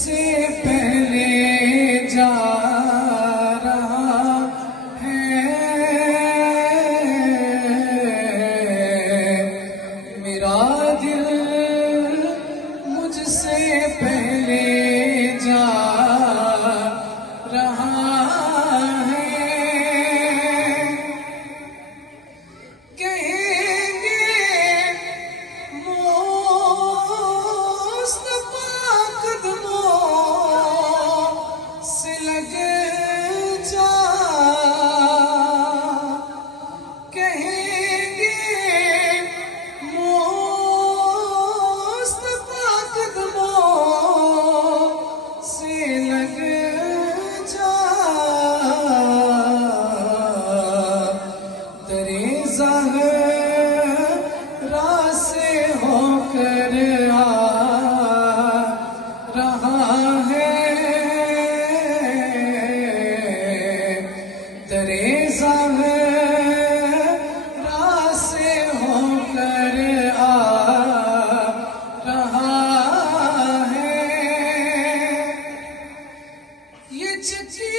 سے پہلے جا رہا ہے، میرا دل مجھ سے پہلے جا رہا ہے۔ کہیں گے مصطفیٰ قدموں سے لگ جا، کہیں گے مصطفیٰ قدموں سے لگ جا، درے زہرا سے ہو کر آ رہا ہے، درے زہرا سے ہو کر آ رہا ہے۔ یہ چٹھی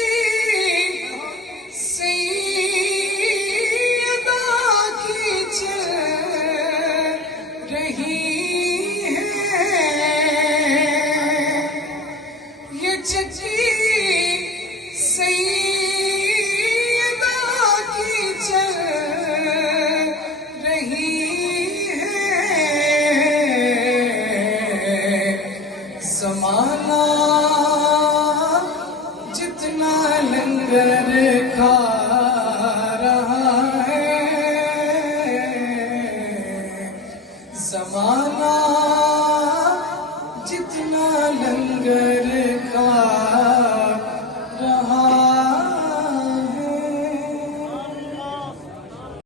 سیدہ کی چل رہی ہے، یہ چٹھی سیدہ کی چل رہی ہے۔ زمانہ جتنا لنگر کھا رہا ہے، زمانہ